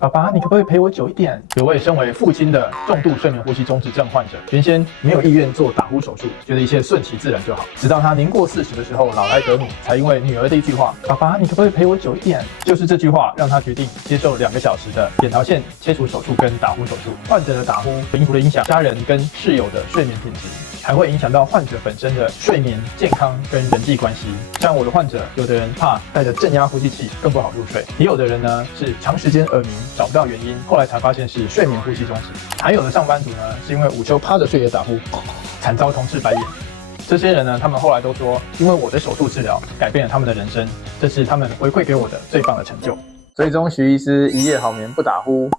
爸爸，你可不可以陪我久一点？有位身为父亲的重度睡眠呼吸中止症患者，原先没有意愿做打呼手术，觉得一切顺其自然就好。直到他年过40的时候，老来得女，才因为女儿的一句话：“爸爸，你可不可以陪我久一点？”就是这句话让他决定接受2个小时的扁桃腺切除手术跟打呼手术。患者的打呼除了影响家人跟室友的睡眠品质，还会影响到患者本身的睡眠健康跟人际关系。像我的患者，有的人怕带着正压呼吸器更不好入睡，也有的人呢是长时间耳鸣找不到原因，后来才发现是睡眠呼吸中止。还有的上班族呢是因为午休趴着睡也打呼，惨遭同事白眼。这些人呢，他们后来都说，因为我的手术治疗改变了他们的人生，这是他们回馈给我的最棒的成就。追踪徐医师，一夜好眠不打呼。